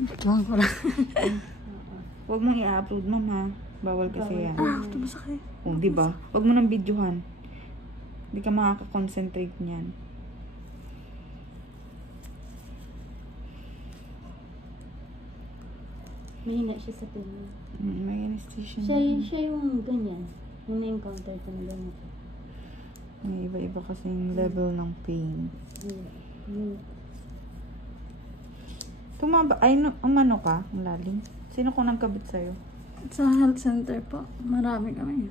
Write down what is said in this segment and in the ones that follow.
Tuwang ko lang. Huwag mong i-upload, ma'am, ha? Bawal kasi yan. Ito masakit. Oh, di ba? Huwag mo nang videohan. Hindi ka makaka-concentrate niyan. Mahina siya sa pain. May anesthesia. Siya yung ganyan. Yung na-encounter ko na ganito. May iba-iba kasing level ng pain. Tumaba, ay, umano ka? Ang lalim. Sino ko nagkabit sa'yo? Sa health center po. Marami kami.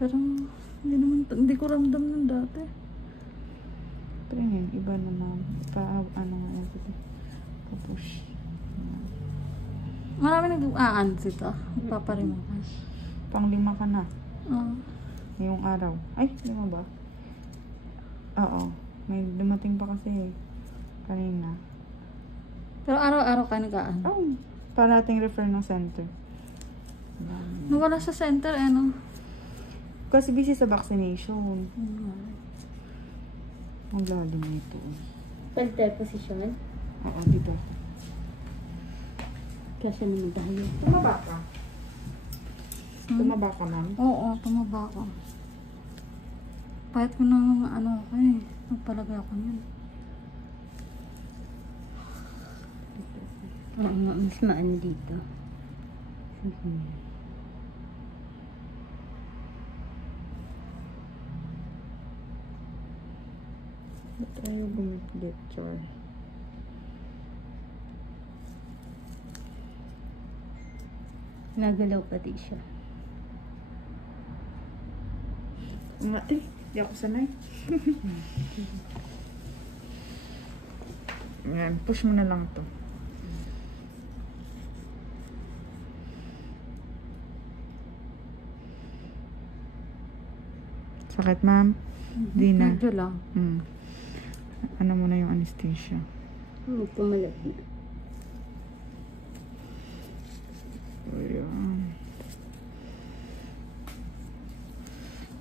Pero hindi ko ramdam ng dati. Pero yun, iba naman. Ano nga yan? Papush. Marami nag-aan dito. Paparimakas. Pang-5 ka na. Oo. Ngayong araw. Ay, 5 ba? Oo. May dumating pa kasi kanina. Pero araw-araw ka nag-aan. Oh, parating refer ng center. Nawala sa center, ano? Kasi busy sa vaccination. Ang lalim nito. Pantay position. Oo, dito. Kasi naman tayo. Tumaba ka? Tumaba ka, ma'am? Oo, tumaba ako. Pahit ko ng ano ako eh. Nagpalagay ako niyan. Oo, mas maano dito. Ba't tayo bumit Char? Nagalaw pati siya. Di ako sanay. Yan, push mo na lang to. Sakit, ma'am? Di na. Medyo lang. Ano mo na yung anesthesia? Pumalag na. Ayan.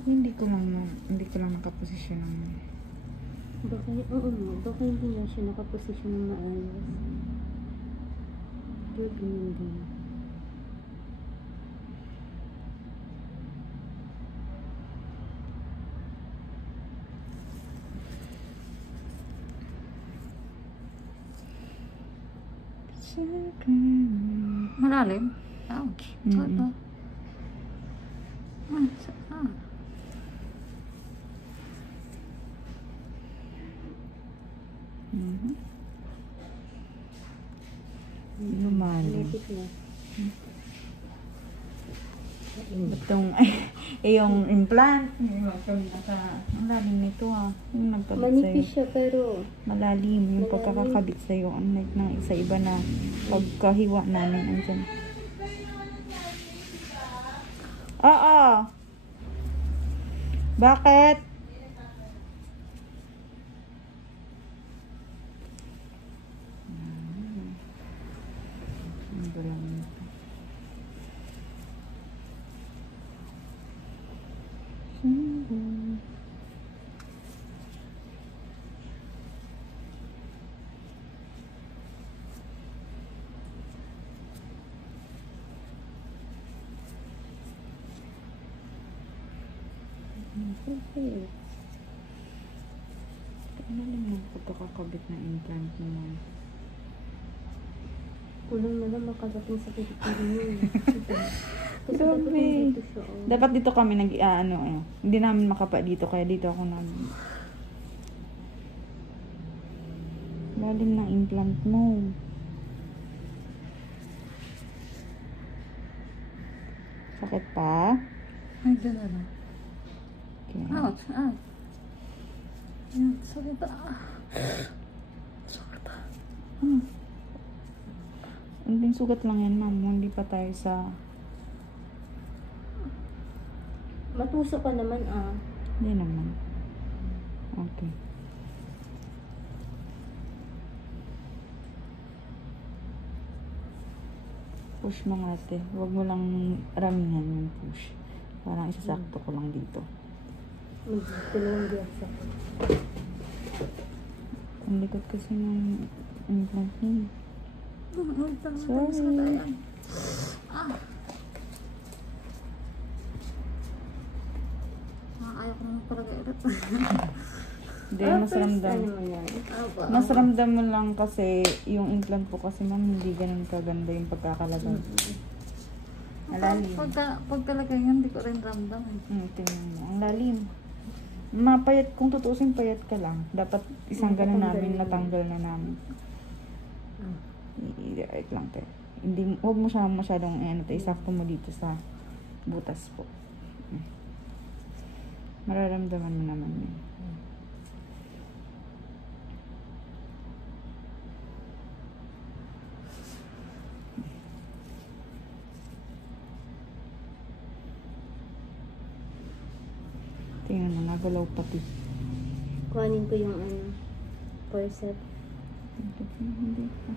Hindi ko lang nakaposisyon ng... Baka hindi na siya nakaposisyon ng maayos. Pero ganyan din. Malalim. Ouch. Saka. Saka. Lumalim. Lepit na. Batong, yung implant. Ang lalim nito Yung nagkabit Manipis sa'yo. siya pero Malalim. Yung pagkakakabit sa'yo. Unlike ng isa-iba na pagkahiwa namin. Andyan. Oo. Bakit? Ang galang nito. okay. Ano lang ng pagkakakabit ng implant mo? Kulang na lang makagating sa kilikili niya. Kasi Grabe. dito siya. Dapat dito kami hindi namin makapa dito, kaya dito ako lalim ng implant mo. Sakit pa? Medyo na lang. Okay. Ouch. Ouch. Yan. Sakit. Sakit. Hindi sugat lang yan, ma'am. Hindi pa tayo sa... Matuso ka naman Hindi naman. Okay. Push mo nga, ate. Huwag mo lang ramihan yung push. Parang isasakto ko lang dito. Magtulong din sa Ang likot kasi ng implant niya. Sorry. Ayaw ko naman talaga ulit. Hindi, mas ramdam. Ano mo yan? Mas ramdam mo lang kasi yung implant po kasi ma'am, hindi ganun kaganda yung pagkakalagay. Malalim. Pag talaga yun, hindi ko rin ramdam eh. Tingnan mo. Ang lalim. Mapayat, kung tutusin payat ka lang. Dapat isang ganun namin, natanggal na namin. I-direct lang tayo. Hindi, huwag mo siya masyadong isakto mo dito sa butas po. Mararamdaman mo naman yun. Tingnan mo, nagalaw pati. Kuhanin ko yung corset. Hindi pa.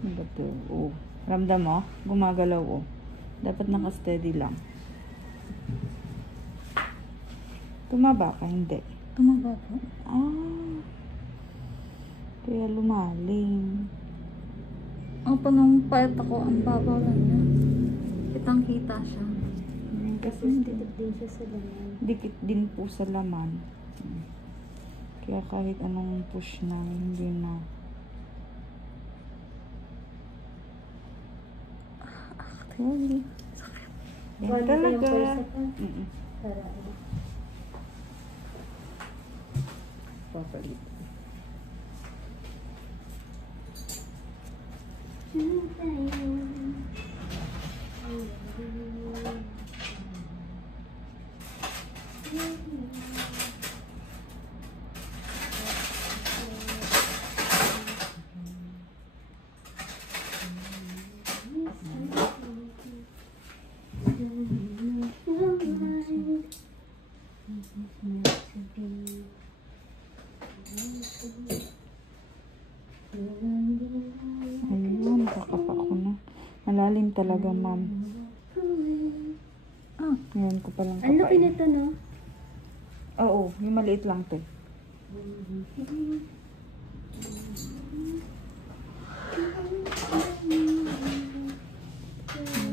Ano ba ito? Oh. Ramdam mo? Gumagalaw, oh. Dapat naka-steady lang. Tumaba ka? Hindi. Tumaba po. Kaya lumalim. Ang nung payat ako, ang babaw lang niya. Kitang-kita siya. Kasi Dikit din siya sa laman. dikit din po sa laman. Kaya kahit anong push na, hindi na. Sorry. Yan Kuhanin ko yung talaga. corset ha. Mm-mm. Para Papalit. Ayun, kakapa ko na. Malalim talaga, ma'am. Ngayon ko palang Ang laki kapain. nito, no? Oo, yung maliit lang to.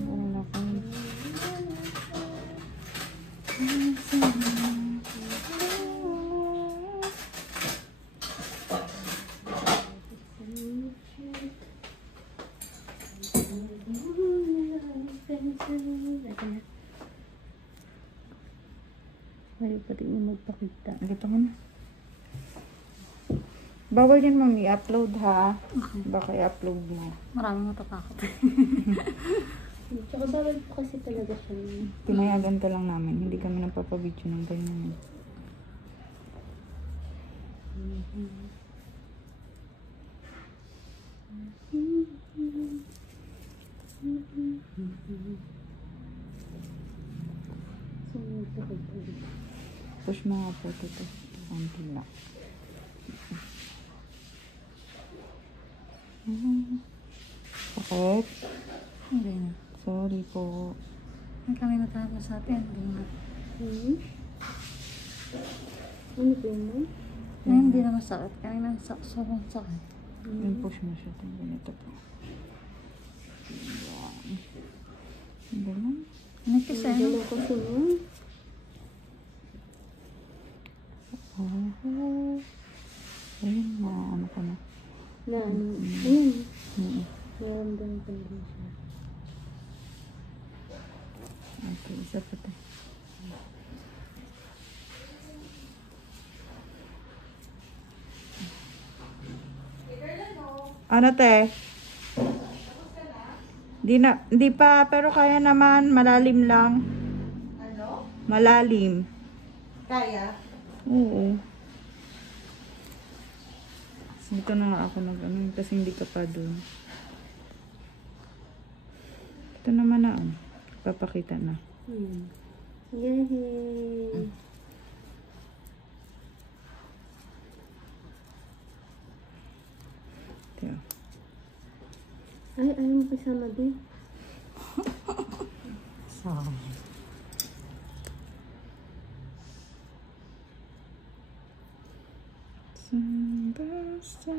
Wala ko. Ayaw pa din yung magpakita. Nagito mo na. Bawal yan, ma'am, i-upload ha. Baka i-upload mo. Maraming matatakot. Tsaka bawal po kasi talaga siya. Pinayagan ka lang namin. Hindi kami nagpapabidyo ng ganyan. Push mo nga po ito. Konti lang. Sakit? Hindi na. Sorry po. Ay, kami natapos sa atin. Hindi na. Ano po yun? Ay, hindi na masakit. Kanina sobrang sakit. Yung push mo siya. Ganito po. Yan. Hindi lang. Nagkis eh. Dalaw kasi mo. Oh. Ayun na. Ano ka na? Na ano. Ayun. Mm-mm. Naramdaman ko din siya. Okay, isa pa tayo. Ano te? Di pa, pero kaya naman, malalim lang. Ano? Malalim. Kaya? Oo. Dito na nga ako nag-ano, kasi hindi ka pa dun. Ito naman na, papakita na. Yay! Ito. Ay, ayaw mo kasama din. Basta